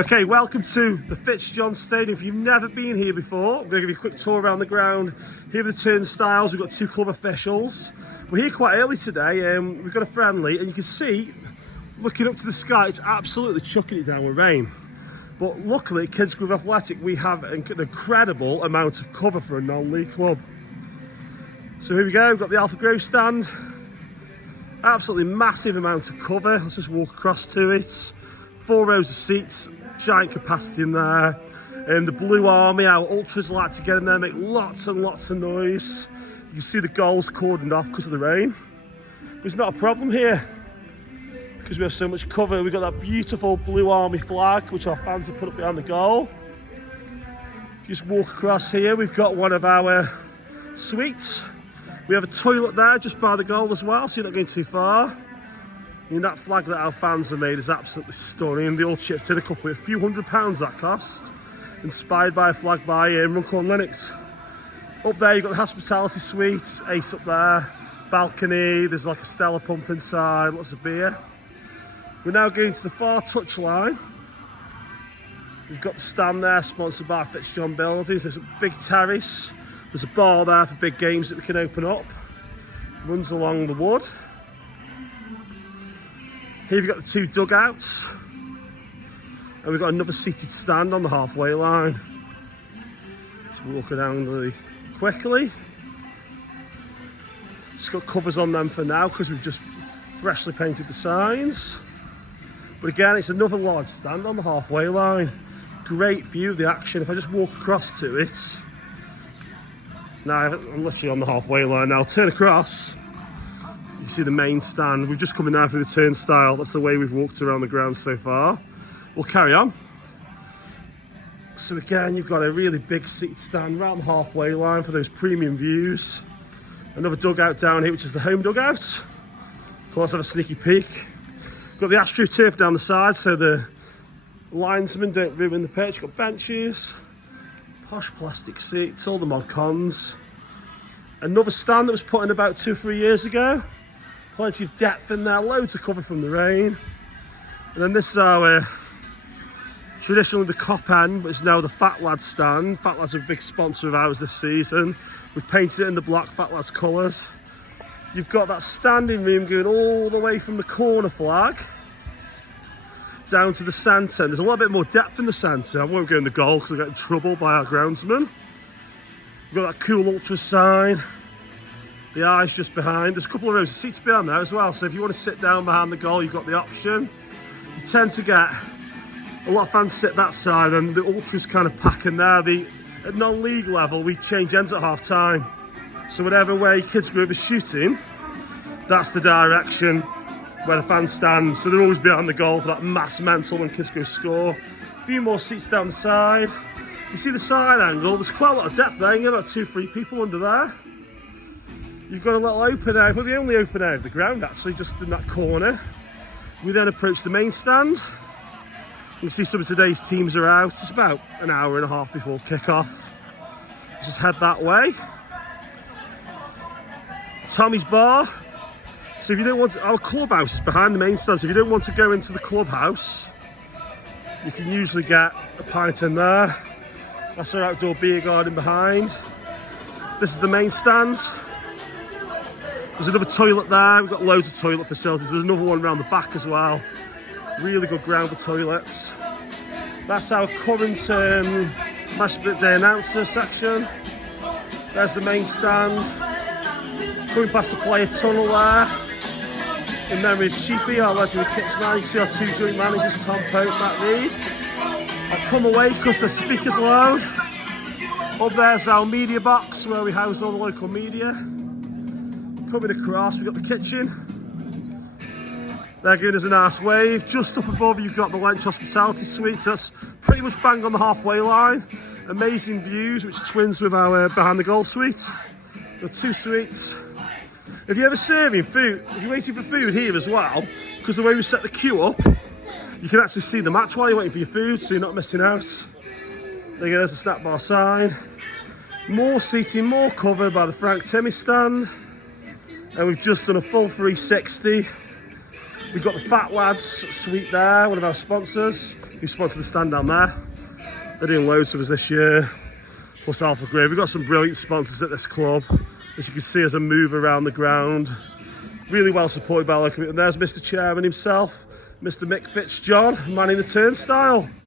Okay, welcome to the Fitzjohn Stadium. If you've never been here before, I'm going to give you a quick tour around the ground. Here are the turnstiles. We've got two club officials. We're here quite early today. We've got a friendly, and you can see, looking up to the sky, it's absolutely chucking it down with rain. But luckily, at Kidsgrove Athletic, we have an incredible amount of cover for a non-league club. So here we go, we've got the Alpha Grove stand. Absolutely massive amount of cover. Let's just walk across to it. 4 rows of seats, giant capacity in there. And the Blue Army, our ultras like to get in there, make lots and lots of noise. You can see the goals cordoned off because of the rain. But it's not a problem here because we have so much cover. We've got that beautiful Blue Army flag, which our fans have put up behind the goal. Just walk across here, we've got one of our suites. We have a toilet there just by the goal as well, so you're not going too far. I mean, that flag that our fans have made is absolutely stunning. They all chipped in a few £100 that cost. Inspired by a flag by Runcorn Lennox. Up there you've got the hospitality suite, Ace up there, balcony, there's like a Stella pump inside, lots of beer. We're now going to the far touchline. We've got the stand there, sponsored by Fitzjohn Buildings. There's a big terrace. There's a bar there for big games that we can open up. Runs along the wood. Here we've got the 2 dugouts. And we've got another seated stand on the halfway line. Just walk around really quickly. Just got covers on them for now because we've just freshly painted the signs. But again, it's another large stand on the halfway line. Great view of the action. If I just walk across to it. Now, I'm literally on the halfway line now. I'll turn across. You see the main stand. We've just come in now through the turnstile. That's the way we've walked around the ground so far. We'll carry on. So again, you've got a really big seated stand right on the halfway line for those premium views. Another dugout down here, which is the home dugout. Of course, have a sneaky peek. Got the AstroTurf down the side, so the linesmen don't ruin the pitch. Got benches, posh plastic seats, all the mod cons. Another stand that was put in about 2 or 3 years ago. Plenty of depth in there, loads of cover from the rain. And then this is our traditionally the Cop End, but it's now the Fat Lads stand. Fat Lads are a big sponsor of ours this season. We've painted it in the black Fat Lads colours. You've got that standing room going all the way from the corner flag down to the centre. There's a little bit more depth in the centre. I won't go in the goal because I'll get in trouble by our groundsman. We've got that cool ultra sign. The Eye's just behind. There's a couple of rows of seats behind there as well. So if you want to sit down behind the goal, you've got the option. You tend to get a lot of fans sit that side and the ultras kind of pack in there. At non-league level, we change ends at half time. So whatever way Kidsgrove is shooting, that's the direction where the fans stand. So they're always behind the goal for that mass mental when Kidsgrove score. A few more seats down the side. You see the side angle, there's quite a lot of depth there. You get about 2-3 people under there. You've got a little open area, but the only open area of the ground actually, just in that corner. We then approach the main stand. You can see some of today's teams are out. It's about an hour and a half before kick-off. Just head that way. Tommy's Bar. So if you don't want to, our clubhouse is behind the main stand. So if you don't want to go into the clubhouse, you can usually get a pint in there. That's our outdoor beer garden behind. This is the main stand. There's another toilet there. We've got loads of toilet facilities. There's another one around the back as well. Really good ground for toilets. That's our current Match of the Day announcer section. There's the main stand. Coming past the player tunnel there. In memory of Chiefy, our legendary kits man. You can see our 2 joint managers, Tom Pope, Matt Reed. I've come away because the speaker's loud. Up there's our media box where we house all the local media. Coming across, we've got the kitchen. They're giving us a nice wave. Just up above, you've got the Lench Hospitality Suite. So that's pretty much bang on the halfway line. Amazing views, which twins with our behind the goal suite. The 2 suites. If you're ever serving food, if you're waiting for food here as well, because the way we set the queue up, you can actually see the match while you're waiting for your food, so you're not missing out. There you go, there's a snack bar sign. More seating, more cover by the Frank Timmy stand. And we've just done a full 360. We've got the Fat Lads suite there, one of our sponsors. He sponsored the stand down there. They're doing loads of us this year. Plus Alpha Grave. We've got some brilliant sponsors at this club. As you can see as I move around the ground. Really well supported by our community. And there's Mr. Chairman himself, Mr. Mick Fitzjohn, manning the turnstile.